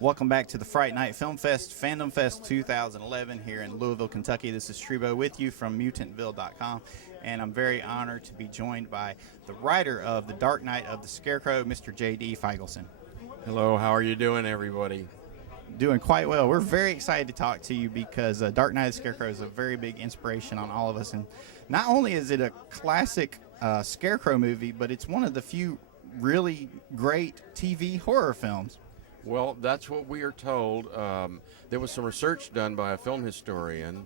Welcome back to the Fright Night Film Fest, Fandom Fest 2011 here in Louisville, Kentucky. This is Shribo with you from mutantville.com, and I'm very honored to be joined by the writer of The Dark Knight of the Scarecrow, Mr. J.D. Feigelson. Hello, how are you doing, everybody? Doing quite well. We're very excited to talk to you because Dark Knight of the Scarecrow is a very big inspiration on all of us. And not only is it a classic Scarecrow movie, but it's one of the few really great TV horror films. Well, that's what we are told. There was some research done by a film historian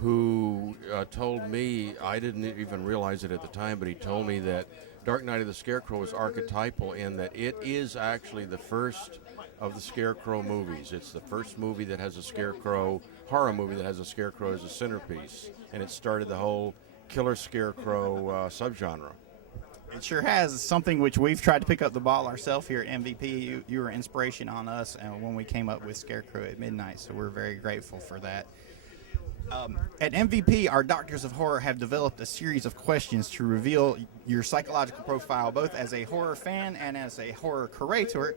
who told me, I didn't even realize it at the time, but he told me that Dark Knight of the Scarecrow is archetypal in that it is actually the first of the Scarecrow movies. It's the first movie that has a Scarecrow, horror movie that has a Scarecrow as a centerpiece, and it started the whole killer Scarecrow subgenre. It sure has. Something which we've tried to pick up the ball ourselves here at MVP. You were inspiration on us when we came up with Scarecrow at Midnight, so we're very grateful for that. At MVP, our Doctors of Horror have developed a series of questions to reveal your psychological profile, both as a horror fan and as a horror creator.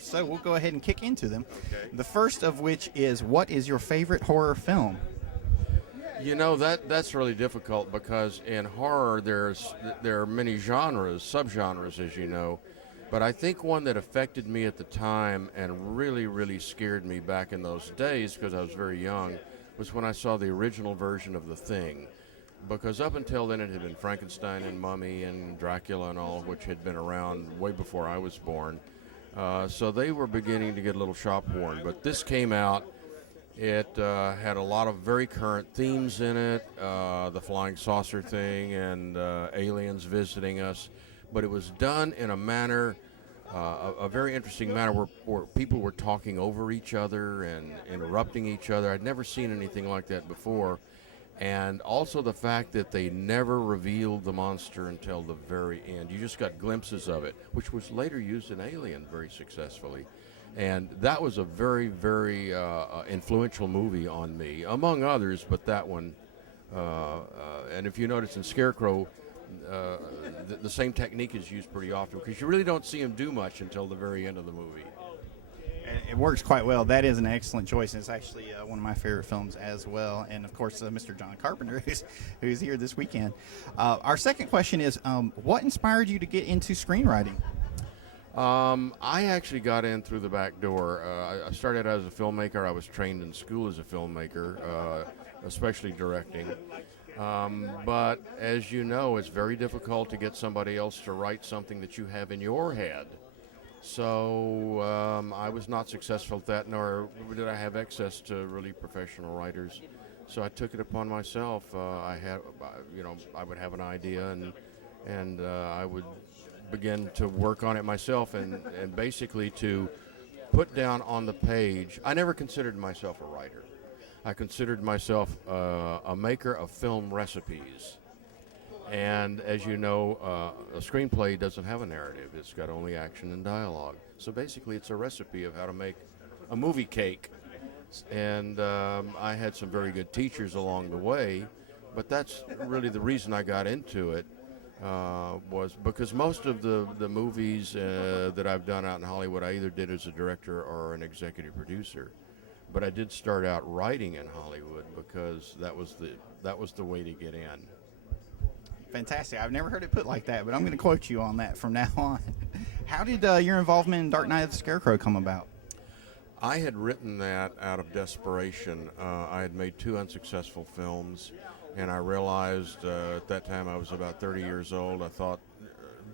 So we'll go ahead and kick into them. Okay. The first of which is, what is your favorite horror film? You know, that's really difficult because in horror there are many genres, subgenres, as you know. But I think one that affected me at the time and really, really scared me back in those days, because I was very young, was when I saw the original version of The Thing. Because up until then it had been Frankenstein and Mummy and Dracula and all, which had been around way before I was born. So they were beginning to get a little shop-worn. But this came out. It had a lot of very current themes in it, the flying saucer thing and aliens visiting us. But it was done in a manner, a very interesting manner where people were talking over each other and interrupting each other. I'd never seen anything like that before. And also the fact that they never revealed the monster until the very end. You just got glimpses of it, which was later used in Alien very successfully. And that was a very, very influential movie on me, among others, but that one. And if you notice in Scarecrow, the same technique is used pretty often, because you really don't see him do much until the very end of the movie. It works quite well. That is an excellent choice. It's actually one of my favorite films as well. And, of course, Mr. John Carpenter, who's here this weekend. Our second question is, what inspired you to get into screenwriting? I actually got in through the back door. I started out as a filmmaker. I was trained in school as a filmmaker, especially directing. But as you know, it's very difficult to get somebody else to write something that you have in your head. So I was not successful at that, nor did I have access to really professional writers. So I took it upon myself. I would have an idea, and I would begin to work on it myself, and basically to put down on the page. I never considered myself a writer. I considered myself a maker of film recipes. And as you know, a screenplay doesn't have a narrative. It's got only action and dialogue. So basically it's a recipe of how to make a movie cake. And I had some very good teachers along the way, but that's really the reason I got into it. Was because most of the movies that I've done out in Hollywood, I either did as a director or an executive producer. But I did start out writing in Hollywood because that was the way to get in. Fantastic. I've never heard it put like that, but I'm going to quote you on that from now on. How did your involvement in Dark Knight of the Scarecrow come about? I had written that out of desperation. I had made 2 unsuccessful films, and I realized at that time I was about 30 years old. I thought,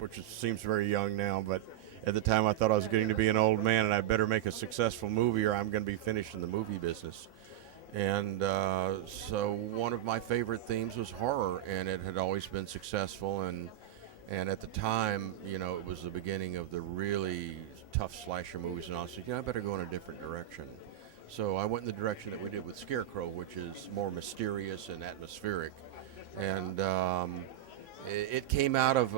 which seems very young now, but at the time I thought I was getting to be an old man, and I better make a successful movie or I'm going to be finished in the movie business. And so one of my favorite themes was horror, and it had always been successful. And at the time, you know, it was the beginning of the really tough slasher movies, and I said, I better go in a different direction. So I went in the direction that we did with Scarecrow, which is more mysterious and atmospheric. And it came out of,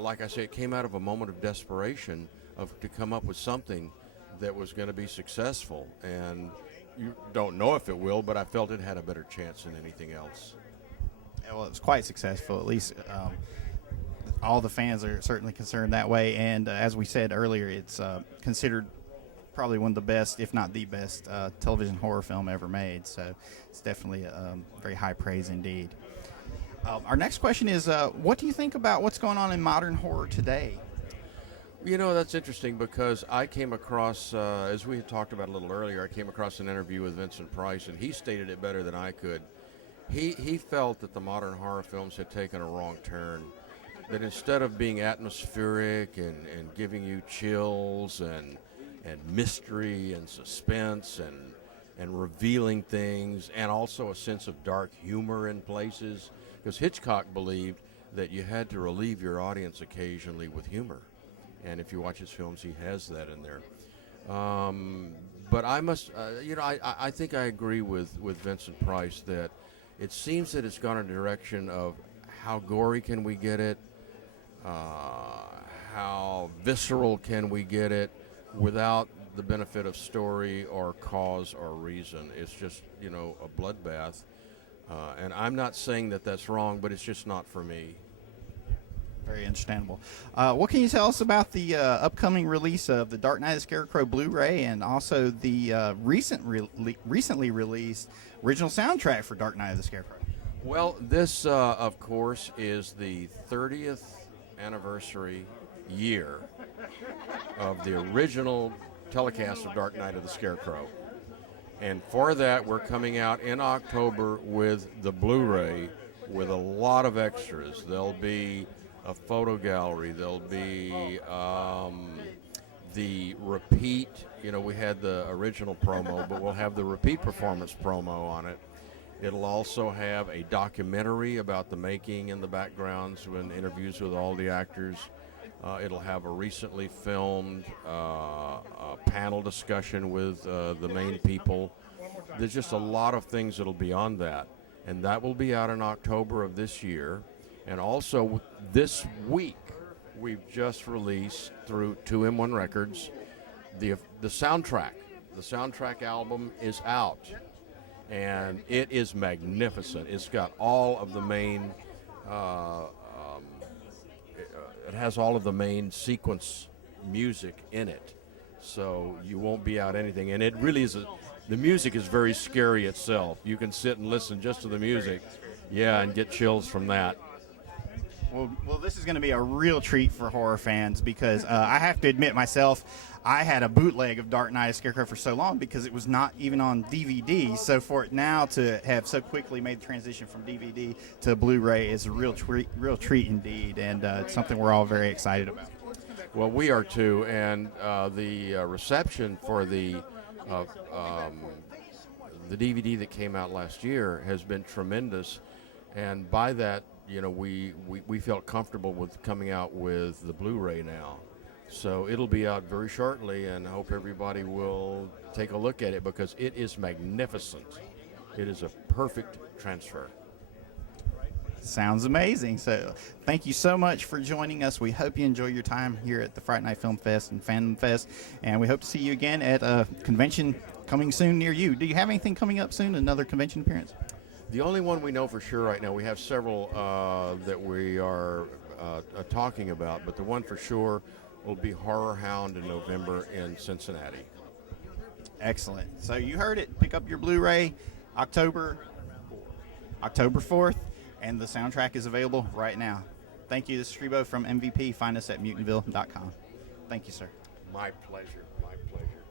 like I say, it came out of a moment of desperation to come up with something that was going to be successful. And you don't know if it will, but I felt it had a better chance than anything else. Well, it was quite successful, at least all the fans are certainly concerned that way. And as we said earlier, it's considered probably one of the best, if not the best, television horror film ever made. So it's definitely very high praise indeed. Our next question is, what do you think about what's going on in modern horror today? You know, that's interesting because I came across, as we had talked about a little earlier, I came across an interview with Vincent Price, and he stated it better than I could. He felt that the modern horror films had taken a wrong turn, that instead of being atmospheric and giving you chills and mystery and suspense and revealing things, and also a sense of dark humor in places, because Hitchcock believed that you had to relieve your audience occasionally with humor. And if you watch his films, he has that in there. But I must, I think I agree with Vincent Price that it seems that it's gone in a direction of how gory can we get it, how visceral can we get it without the benefit of story or cause or reason. It's just, a bloodbath. And I'm not saying that that's wrong, but it's just not for me. Very understandable. What can you tell us about the upcoming release of the Dark Knight of the Scarecrow Blu-ray and also the recently released original soundtrack for Dark Knight of the Scarecrow? Well, this, of course, is the 30th anniversary year of the original telecast of Dark Knight of the Scarecrow. And for that, we're coming out in October with the Blu-ray with a lot of extras. There'll be a photo gallery. There'll be the repeat. We had the original promo, but we'll have the repeat performance promo on it. It'll also have a documentary about the making and the backgrounds and interviews with all the actors. It'll have a recently filmed panel discussion with the main people. There's just a lot of things that'll be on that. And that will be out in October of this year. And also this week, we've just released through 2M1 Records the soundtrack. The soundtrack album is out, and it is magnificent. It's got all of the main, it has all of the main sequence music in it, so you won't be out anything. And it really is, the music is very scary itself. You can sit and listen just to the music, and get chills from that. Well, this is going to be a real treat for horror fans because I have to admit myself, I had a bootleg of Dark Knight of Scarecrow for so long because it was not even on DVD. So for it now to have so quickly made the transition from DVD to Blu-ray is a real treat indeed, and it's something we're all very excited about. Well, we are too, and the reception for the DVD that came out last year has been tremendous, and by that, we felt comfortable with coming out with the Blu-ray now. So it'll be out very shortly, and I hope everybody will take a look at it because it is magnificent. It is a perfect transfer. Sounds amazing. So thank you so much for joining us. We hope you enjoy your time here at the Fright Night Film Fest and Fandom Fest, and we hope to see you again at a convention coming soon near you. Do you have anything coming up soon, another convention appearance? The only one we know for sure right now, we have several that we are talking about, but the one for sure will be Horror Hound in November in Cincinnati. Excellent. So you heard it. Pick up your Blu-ray October 4th, and the soundtrack is available right now. Thank you. This is Strebo from MVP. Find us at mutantville.com. Thank you, sir. My pleasure. My pleasure.